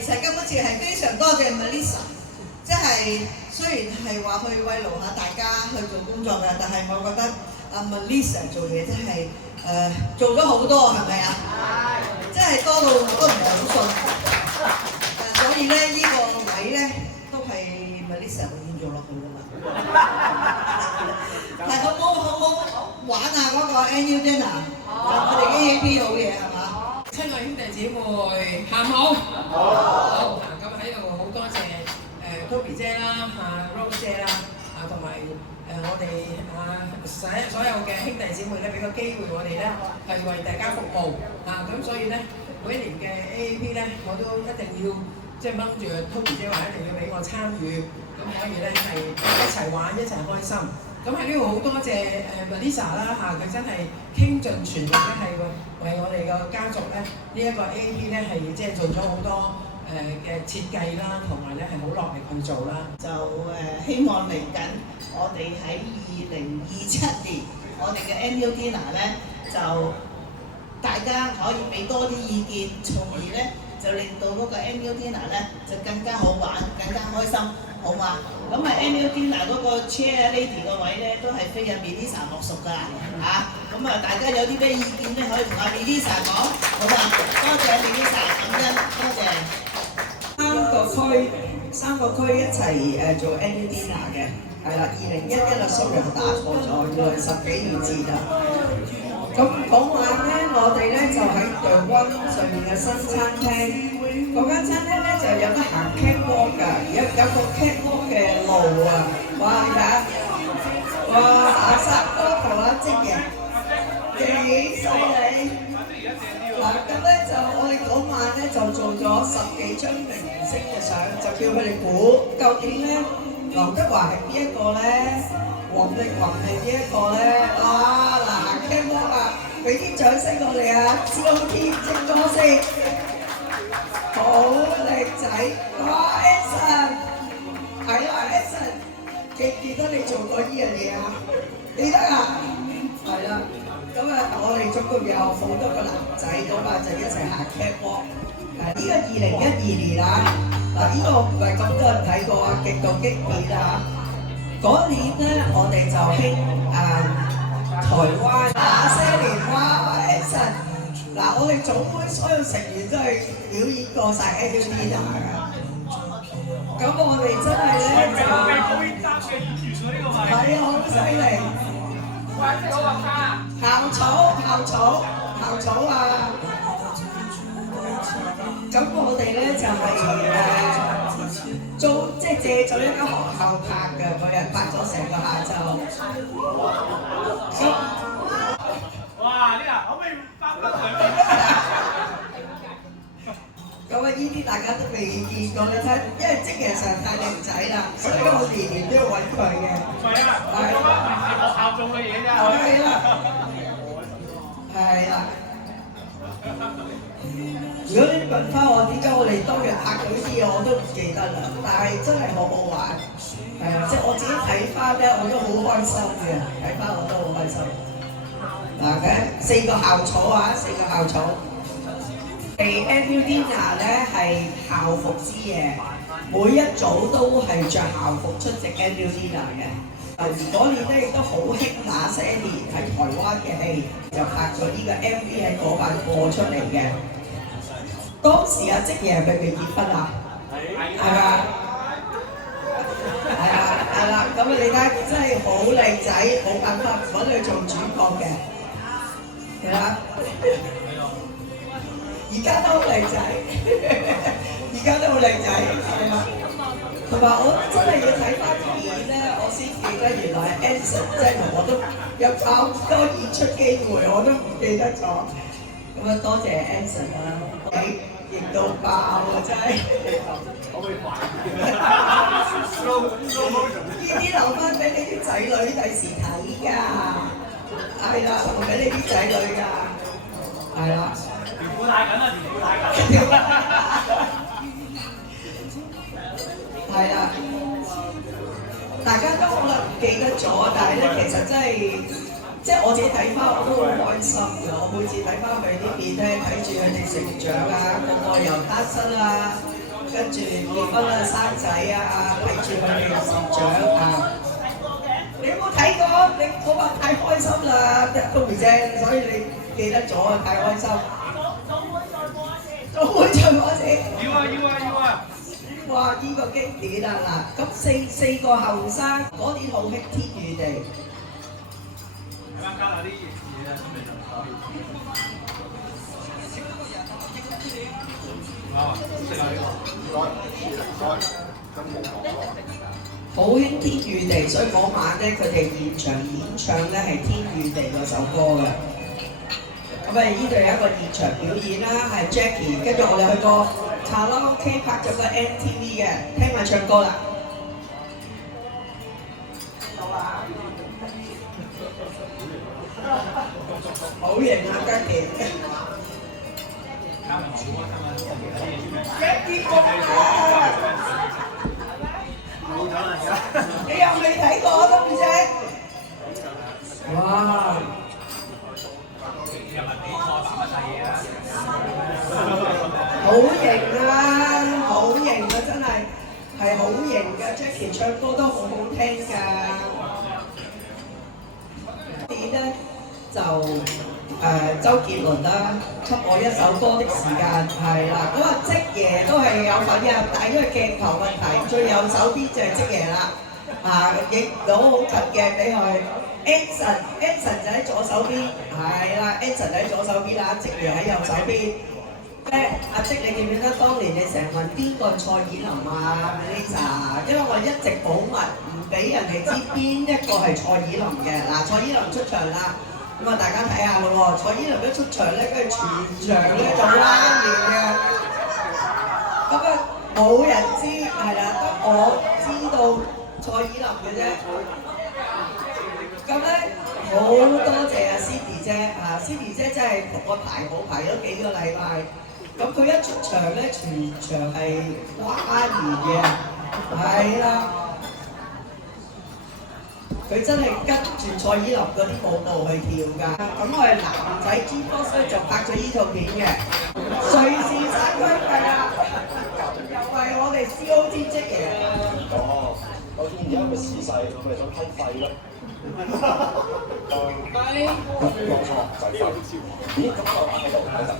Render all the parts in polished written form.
其實今次係非常多謝 Melissa， 即係雖然係話去慰勞下大家去做工作嘅，但係我覺得阿 Melissa 做嘢真係做咗好多，係咪啊？係，真係多到我都唔係好信。所以咧，呢個位咧都係 Melissa 永遠做落去㗎啦。但係好冇玩下嗰個 annual dinner， 我哋 AAP 好嘢係嘛？親愛兄弟姊妹，下午好。好。咁喺度好多謝Toby 姐啦、Rose 姐啦，同埋我哋所有嘅兄弟姊妹咧，俾個機會我哋咧係為大家服務咁所以咧每一年嘅 AAP 咧，我都一定要即係掹住 Toby 姐話一定要俾我參與，咁可以咧係一齊玩一齊開心。咁喺呢度好多謝Melissa 啦佢真係傾盡全力咧係為我哋個家族咧呢一個 AAP 咧係即係做咗好多嘅設計啦，同埋咧係好落力去做啦。就希望嚟緊我哋喺2027年我哋嘅 annual dinner 咧，就大家可以俾多啲意見，從而咧就令到嗰個 annual dinner 咧就更加好玩，更加開心，好嘛？咁annual dinner 嗰個 chair lady 個位咧都係非阿 Melissa 莫屬㗎嚇。咁大家有啲咩意見咧，可以同阿 Melissa 講，好嘛？多謝 Melissa， 感恩，多謝。三個區一齊做 annual dinner 嘅，係啦，2011啊 sorry 打錯咗，原來10幾年前啦。咁嗰晚咧，我哋咧就喺The One上面嘅新餐廳，嗰間餐廳咧就有得行 catwalk 㗎，有個 catwalk 嘅路啊，哇睇下，哇阿三哥同阿積爺幾犀利！咁咧就我哋嗰晚咧就做咗10幾張明星嘅相，就叫佢哋估究竟咧劉德華係邊一個咧，黃力宏係邊一個咧？嗱 catwalk 俾啲掌聲我哋超天精哥先，好靚仔，哇 Anson， 係啊 Anson， 記唔記得你做過呢樣嘢啊？記得啊，係啦。咁我哋總共有好多個男仔嗰晚就一齊行 catwalk。呢個2012年呢個唔係咁多人睇過極度激烈嗰年咧，我哋就興台灣那些年哇 Anson， 我哋總會所有成員都係表演過晒 annual dinner 㗎。咁我哋真係咧就係好犀利。校草咁我哋咧就係即係借咗一間學校拍嘅，嗰日拍咗成個下晝。哇！呢可唔可以翻得兩邊？咁呢啲大家都未見過，你睇，因為積爺實在太靚仔啦，所以我年年都要揾佢嘅。係學校做嘅嘢啫。係啦。如果你問翻我點解我哋當日拍嗰啲嘢我都唔記得啦，但係真係好好玩。係啊，即係我自己睇翻咧，我都好開心嘅，睇翻我都好開心。4個校草4個校草。annual dinner 咧係校服之夜，每一組都係着校服出席 annual dinner 嘅。而嗰年咧亦都好興那些年喺台灣嘅戲，就拍咗呢個 MV 喺嗰晚播出嚟嘅。當時積爺係咪未結婚啊？係嘛？係啦，咁你睇真係好靚仔，冇辦法揾佢做主角嘅，係啦。而家都好靚仔，係啦。同埋我真係要睇翻片咧，我先記得原來 Anson 即係我都有咁多演出機會，我都唔記得咗。咁多謝 Anson 你型到爆真係。可唔可以快啲？呢啲留翻俾你啲仔女第時睇㗎，係啦，留俾你啲仔女㗎，係啦。條褲太緊啦，條褲太緊。係啦，大家都可能唔記得咗，但係咧其實真係，即係我自己睇翻我都好開心㗎。我每次睇翻佢啲片咧，睇住佢哋成長個個由單身跟住結婚啊、生仔啊，睇住佢哋成長啊。你有冇睇過？你我話太開心啦，都唔正，所以你記得咗啊，太開心。總會再播一次。要！哇！呢個經典啊嗱，咁四個後生嗰年好興天與地。加下啲嘢啊，食下呢個。好興天與地，所以嗰晚咧佢哋現場演唱咧係天與地嗰首歌嘅。咁啊，呢度有一個現場表演啦，係 Jackie， 跟住我哋去過卡拉 OK 拍咗個 MTV 嘅，聽埋唱歌啦。好型啊 Jackie！ Jackie 公啊！你又未睇過都唔知？哇！好型啊！好型啊！真係好型嘅 ，Jackie 唱歌都好好聽㗎。點咧就周杰倫啦，給我一首歌的時間係啦。咁啊，職爺都係有份嘅，但係因為鏡頭問題，最右手邊就係職爺啦。影到好近鏡俾佢。Anson 就喺左手邊，係啦 ，Anson 喺左手邊啦，職爺喺右手邊。阿積，你記唔記得當年你成日問邊個蔡依林啊 Lisa？ 因為我一直保密，唔俾人哋知邊一個係蔡依林嘅。嗱，蔡依林出場啦，咁啊大家睇下咯喎，蔡依林一出場咧，跟住全場咧就拉面嘅。咁啊冇人知，係啦，得我知道蔡依林嘅啫。咁咧好多謝阿 Cindy 姐，Cindy 姐真係同我排好排咗幾個禮拜。咁佢一出場咧，全場係譁然嘅，係啦。佢真係跟住蔡依林嗰啲舞步去跳㗎。咁我哋男仔 G-Box 咧就拍咗呢套片嘅，瑞士山區係啦，又係我哋 COT 職爺。哦，我見而家嘅時勢，佢咪想批廢咯。冇錯，就係廢。咦？咁我喺度睇陣。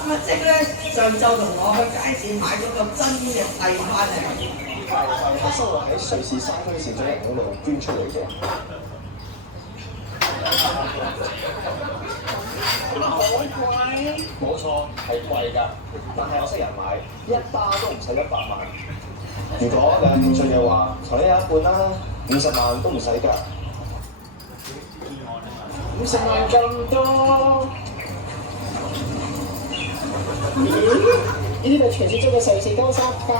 阿積咧上晝同我去街市買咗個真嘅幣翻嚟。係收落喺瑞士山區善長人嗰度捐出嚟嘅。好貴！冇錯，係貴㗎，但係我識人買，一包都唔使100萬。如果你有興趣嘅話，財你有一半啦，50萬都唔使㗎。50萬咁多？咦？呢度傳説中嘅瑞士高沙幣？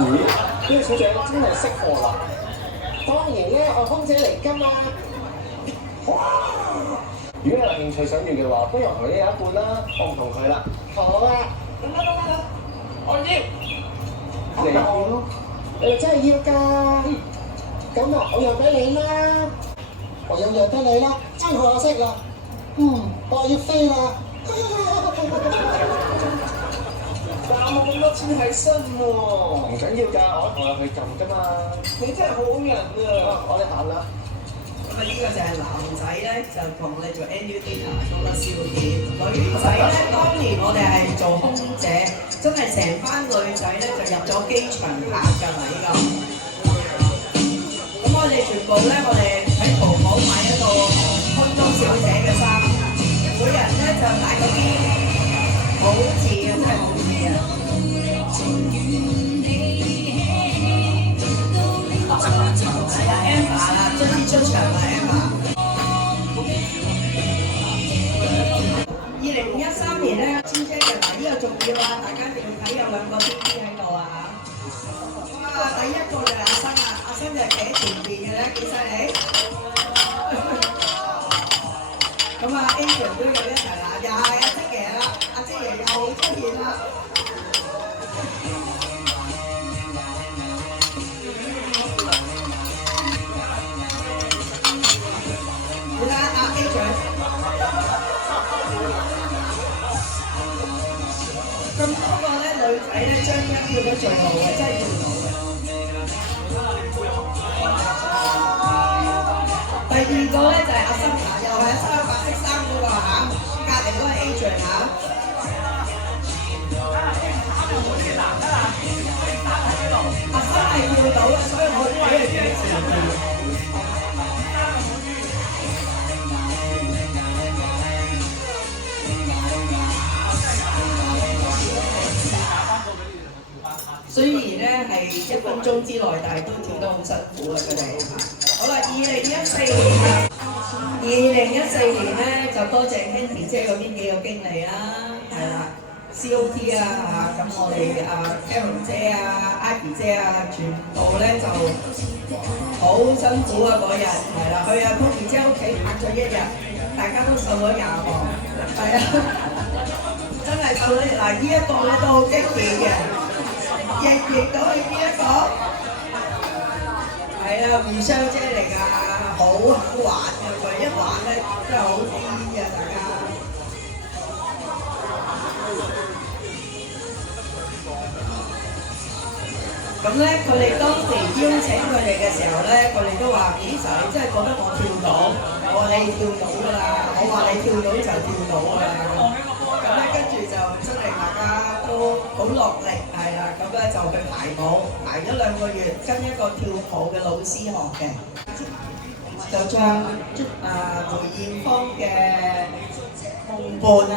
咦？呢個小姐真係識貨啦！當然咧，我空姐嚟㗎嘛。如果有興趣想要嘅話，不如同你有一半啦，我唔同佢啦。好啊，得，我要。你要？你真係要㗎？咁啊，我讓俾你啦。我又讓俾你啦，真可惜啦。我要飛啦。但我冇咁多錢喺身喎。唔緊要㗎，我同佢撳㗎嘛。你真係好人啊！我哋行啦。咁啊，呢個就係男仔咧，就同我哋做 annual dinner 做得笑點。女仔咧，當年我哋係做空姐，真係成班女仔咧就入咗機場拍㗎啦呢個。咁我哋全部咧，我哋喺淘寶買一個空中小姐嘅衫，每人咧就買嗰啲好似啊，真係好似啊！係啊 ，Emma 啦，終於出場啦 ，Emma。2013年咧，千姐嘅嗱，呢個重要啊，大家一定要睇，有2個 BB 喺度啊嚇。哇，第一個就係阿生啊，阿生就係企喺前邊嘅咧，幾犀利。咁啊 ，Adrian 都有一齊啦，又係阿積爺啦，阿積爺又出現啦。你睇下阿 Adrian。咁不過咧，女仔咧張一跳得最好嘅，真係跳到嘅。第二個咧就係阿森娜，又係穿白色衫嗰個嚇，隔離嗰個 Adrian 嚇。阿森係跳到嘅，所以我俾佢幾次跳。雖然咧係1分鐘之內，但係都跳得好辛苦啊！佢哋好啦，2014年咧就多謝 Candy 姐嗰邊幾個經理啦，係啦 ，COT 啊，咁我哋Carol 姐啊、Ivy 姐啊，全部咧就好辛苦啊嗰日，係啦，去阿 Tony 姐屋企拍咗1日，大家都瘦咗20磅，係啊，真係瘦咗嗱，呢一個咧都好激烈嘅。認到係邊一個？係啊，互相姐嚟㗎，好好玩嘅佢，一玩咧真係好癲嘅大家。咁咧，佢哋當時邀請佢哋嘅時候咧，佢哋都話：咦，實你真係覺得我跳到？我話你跳到㗎啦，我話你跳到就跳到㗎啦。咁咧，跟住就真係大家都好落力，係啦，咁咧就去排舞，排咗2個月，跟一個跳舞嘅老師學嘅，就唱梅艷芳嘅夢伴啊，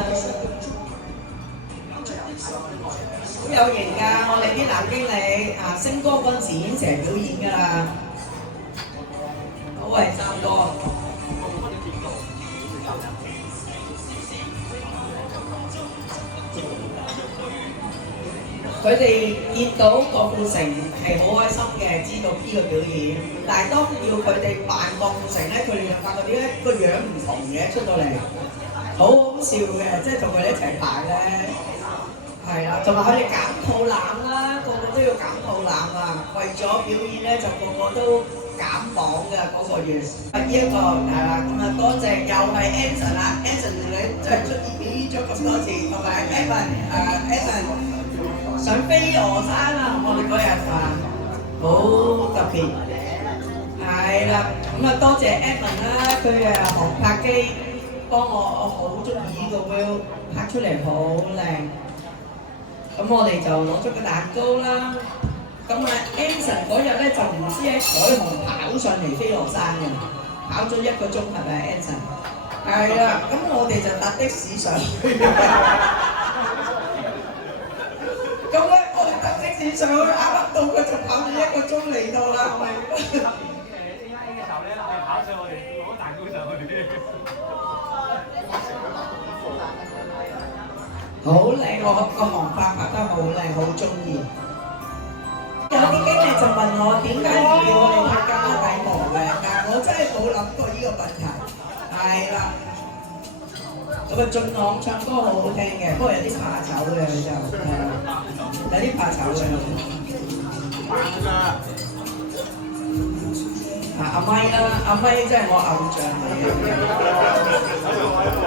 好有型㗎！我哋啲男經理星哥嗰陣時已經成日表演㗎啦，好為三哥。佢哋見到郭富城係好開心嘅，知道呢個表演。但係當要佢哋扮郭富城咧，佢哋就發覺點解個樣唔同嘅出到嚟，好好笑嘅，即係同佢哋一齊扮咧，係啦，同埋佢哋減肚腩啦，個個都要減肚腩啊！為咗表演咧，就個個都減磅嘅嗰個月。呢一個係啦，咁啊多謝又係 Anson 啦 ，Anson 你真係出現表演咗咁多次，同埋 Evan。上飛鵝山啊！我哋嗰日話好特別，係啦，咁啊多謝 Evan 啦，佢航拍機幫我好中意呢個 view， 拍出嚟好靚。咁我哋就攞咗個蛋糕啦。咁啊 Anson 嗰日咧就唔知喺彩虹跑上嚟飛鵝山嘅，跑咗1個鐘係咪 Anson？ 係啦，咁我哋就搭的士上去。咁咧，我哋搭的士上去，啱啱到佢就跑咗1個鐘嚟到啦，係咪？嘅時候咧，我哋跑上我哋攞蛋糕上去。好靚，我個航拍拍得好靚，好中意。有啲經理就問我點解唔叫我哋拍加拉底毛嘅，但係我真係冇諗過呢個問題。係啦。咁啊，俊朗唱歌好好聽嘅，不過有啲怕醜嘅佢就係啦，有啲怕醜嘅。阿咪啦，阿咪真係我偶像嚟嘅，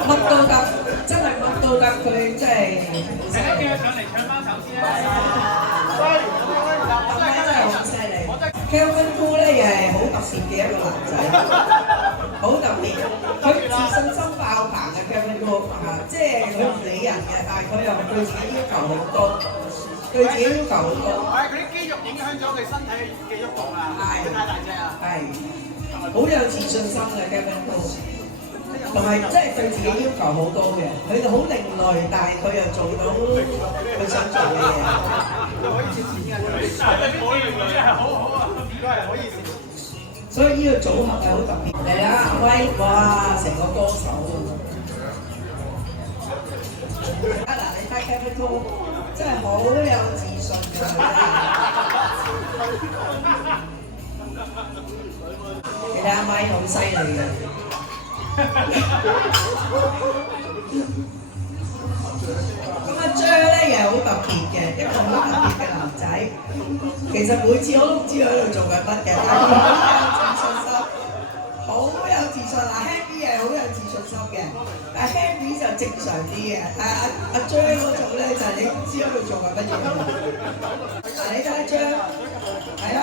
乜都得，真係乜都得，佢真係。請叫佢上嚟唱翻首先啦。阿咪真係好犀利。Kevin Koo 咧又係好特別嘅一個男仔，好特別，佢自信心爆棚嘅 Kevin Koo 即係佢唔理人嘅，但係佢又對自己要求好高，對自己要求好高。係佢啲肌肉影響咗佢身體嘅喐動啊！係，佢太大隻啊！係，好有自信心嘅 Kevin Koo，同埋即係對自己要求好高嘅，佢就好另類，但係佢又做到佢想做嘅嘢。可以接錢嘅，可以真係好好啊！應該係可以。所以呢個組合係好特別。嚟啦，阿威，哇，成個歌手啊！嗱，你睇 Kevin Koo 真係好有自信㗎。其實阿威好犀利嘅。咁阿 J 咧又係好特別嘅，一個好特別嘅男仔。其實每次我都唔知佢喺度做緊乜嘅，但係佢好有自信心，好有自信嗱 ，Happy 係好有自信心心嘅。但 Henry 就正常啲嘅，但阿張嗰種咧就係你唔知佢做緊乜嘢。嗱，你睇下張，係啊。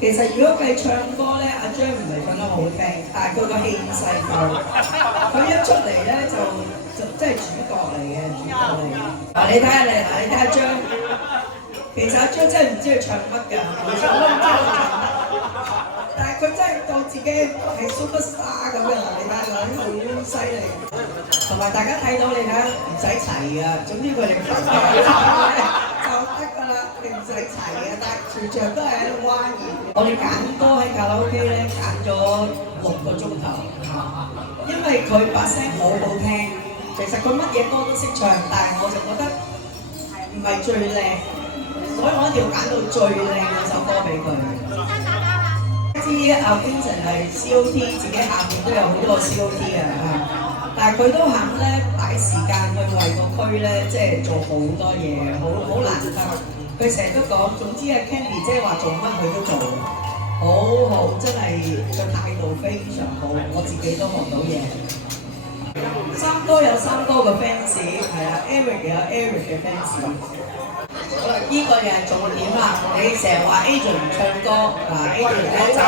其實如果計唱歌咧，阿張唔係唱得好聽，但係佢個氣勢夠。佢一出嚟咧就真係主角嚟嘅，主角嚟嘅。嗱，你睇下你睇下張，其實阿張真係唔知佢唱乜㗎，我唱都唔知佢唱乜。但係佢真係當自己係 superstar 咁嘅啦，你睇下佢好犀利。同埋大家睇到你睇下唔使齊㗎，總之佢哋就得㗎啦，你唔使齊嘅，但係全場都係喺度譁然。我哋揀歌喺卡拉 OK 咧揀咗6個鐘頭，因為佢把聲好好聽。其實佢乜嘢歌都識唱，但係我就覺得唔係最靚，所以我一定要揀到最靚嗰首歌俾佢。知阿 Vincent 係 COT， 自己下面都有好多個 COT 啊，但係佢都肯咧擺時間去為個區咧，即係做好多嘢，好難得。佢成日都講，總之啊 Candy 姐話做乜佢都做，好真係個態度非常好，我自己都學到嘢。三哥有三哥嘅 fans， 係啊 ，Eric 有 Eric 嘅 fans。好啦，呢個又係重點啦。你成日話 Adrian 唔唱歌，嗱 Adrian 咧就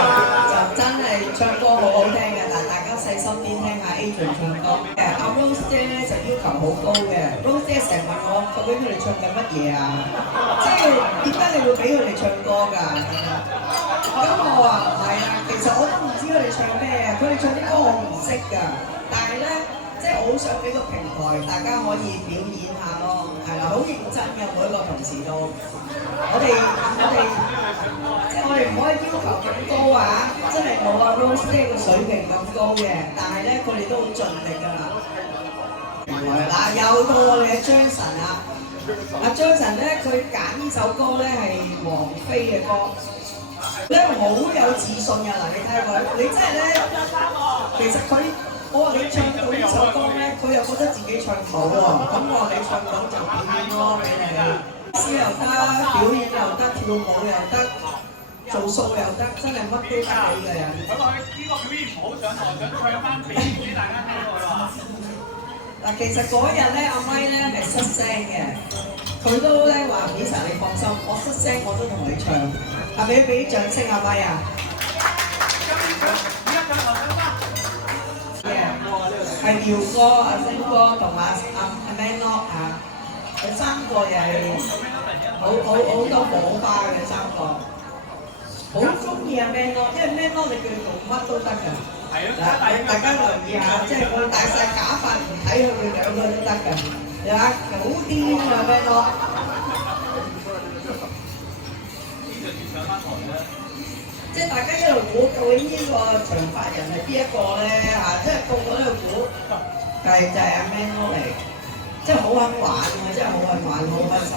真係唱歌好好聽嘅，但係大家細心啲聽下 Adrian 唱歌。阿 Rose 姐咧就要求好高嘅 ，Rose 姐成日問我究竟佢哋唱緊乜嘢啊？即係點解你會俾佢哋唱歌㗎？咁我話唔係啊，其實我都唔知佢哋唱咩啊，佢哋唱啲歌我唔識㗎，但係咧。即係我好想俾個平台，大家可以表演下咯，係啦，好認真嘅每一個同事都，我哋即係我哋唔可以要求咁高啊，真係冇阿 Rose 姐嘅水平咁高嘅，但係咧佢哋都好盡力㗎啦。嗱，又到我哋嘅張晨啦，阿張晨咧佢揀呢首歌咧係王菲嘅歌，咧好有自信㗎嗱，你睇下佢，你真係咧，其實佢。我話你唱到呢首歌咧，佢又覺得自己唱到喎。咁我話你唱到就表演咯俾你，詩又得，表演又得，跳舞又得，做數又得，真係乜都得你嘅人。咁佢呢個表演唔好上台，想唱翻俾大家聽喎。嗱，其實嗰日咧，阿咪咧係失聲嘅，佢都咧話 Lisa 你放心，我失聲我都同你唱，係咪要俾啲掌聲阿咪啊？係耀哥、阿星哥同阿 Manlock 啊，佢三個又係好多火花嘅三個，好中意阿 Manlock，因為 Manlock 你叫佢做乜都得㗎。嗱，大家留意下，即係佢戴晒假髮唔睇佢兩個都得㗎，係嘛？好癲啊 Manlock！即係大家一路估究竟呢個長髮人係邊一個咧嚇？即係個個都喺度估，就係阿 Man 嚟，即係好肯玩喎，真係好肯玩，好開心。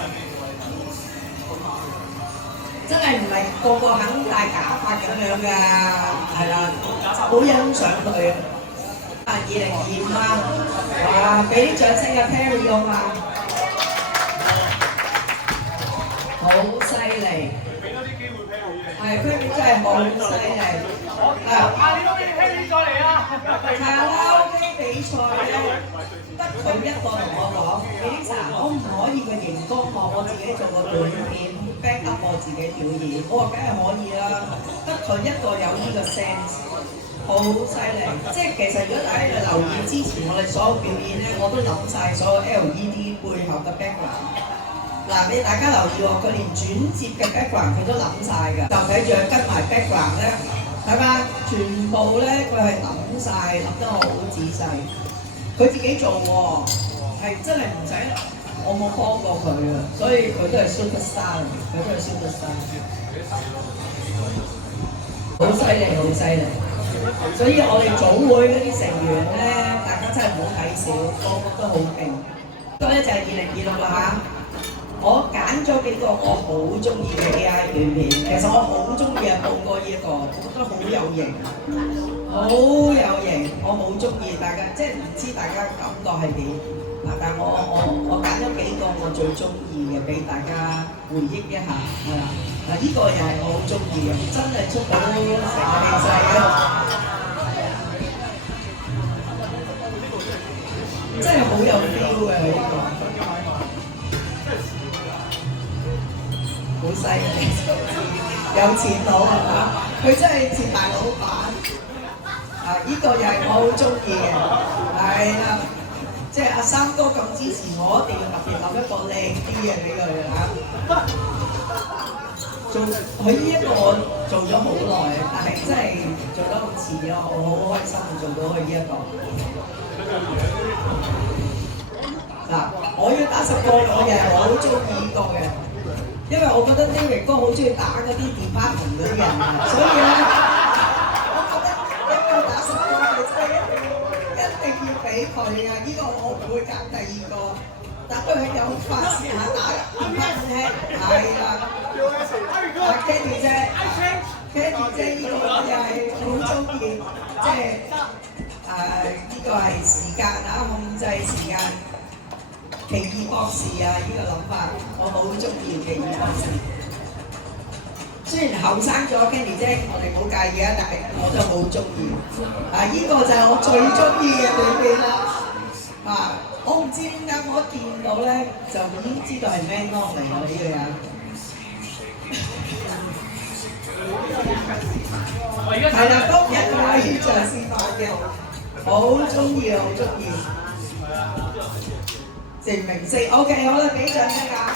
真係唔係個個肯戴假髮咁樣㗎，係啦，好欣賞佢啊！2025啦，哇！俾啲掌聲啊 Terry 好嘛？好犀利！係，佢真係好犀利。下年都俾 Henry 再嚟啊！卡拉 OK 比賽咧，得佢一個同我講 ，Lisa 可唔可以個熒光幕我自己做個短片 back up 我自己表演？我話梗係可以啦，得佢一個有呢個 sense， 好犀利。即係其實如果大家留意之前我哋所有表演咧，我都諗晒所有 LED 背後嘅 background。嗱，你大家留意喎，佢連轉接嘅 background 佢都諗晒㗎，就睇住佢跟埋 background 咧，係嘛？全部咧佢係諗晒，諗得好仔細。佢自己做喎，係真係唔使我冇幫過佢啊，所以佢都係 superstar 嚟，佢都係 superstar。好犀利，好犀利！所以我哋組會嗰啲成員咧，大家真係唔好睇少，個個都好勁。咁咧就係2026啦嚇。我揀咗幾個我好中意嘅 AI 短片，其實我好中意啊，報哥呢一個，我覺得好有型，好有型，我好中意大家，即係唔知大家感覺係點嗱，但係我揀咗幾個我最中意嘅俾大家回憶一下，係啦，嗱呢個又係我好中意嘅，真係出到成個氣勢嘅。真係好有 feel 嘅呢個，好犀利，有錢佬係嘛？佢真係似大老闆。呢個又係我好中意嘅，係啦，即係阿三哥咁支持我，一定要特別諗一個靚啲嘅俾佢嚇。佢呢一個做咗好耐，但係真係做得好似咯，我好開心做到佢呢一個。嗱，我要打10個，我又係好中意呢個嘅，因為我覺得 David 哥好中意打嗰啲 department 嗰啲人啊，所以咧，我覺得一個打10個係真係一定要俾佢啊！呢個我唔會揀第二個，等佢有發泄下打 department 係啦。Candy 姐，Candy 姐呢個我又係好中意，即係呢個係時間啊，控制時間。奇異博士啊！呢個諗法我好中意奇異博士。雖然後生咗 Candy 姐，我哋冇介意啊，但係我都好中意。呢個就係我最中意嘅裏邊啦。我唔知點解我一見到咧就已經知道係 Man Lock 嚟㗎呢個人。係啦，當日我喺現場示範嘅，好中意，好中意。成明星 ，OK， 好啦，俾掌聲啊！